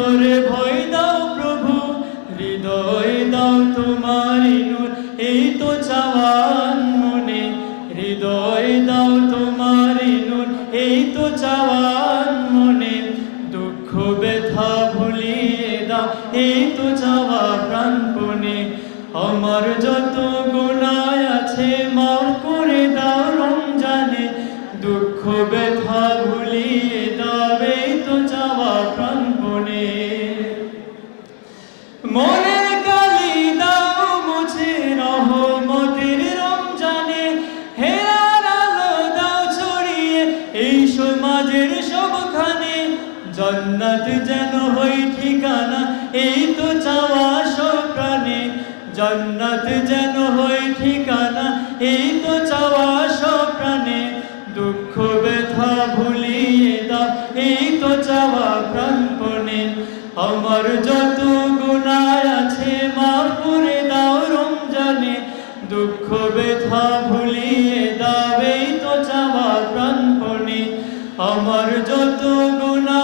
অন্তরে ভয় দাও প্রভু, হৃদয় দাও তোমার এই তো চাওয়ান মনে, হৃদয় দাও তোমার এই তো চাওয়ান মনে, দুঃখ ব্যথা ভুলিয়ে দাও। এই তো চাওয়া প্রাণপণে আমার জান্নাত যেন হই ঠিকানা, এই তো চাওয়া সপ্রাণে প্রাণে। যেন হই ঠিকানা, এই তো চাওয়া সপ্রাণে দুঃখ ব্যথা ভুলিয়ে দা এই তো চাওয়া প্রাণপণে। আমার যত গুণায় আছে মা পুরে দাও রমজানে। দুঃখ ব্যথা ভুলিয়ে দাও, এই তো চাওয়া প্রাণপণে। আমার যত গুণা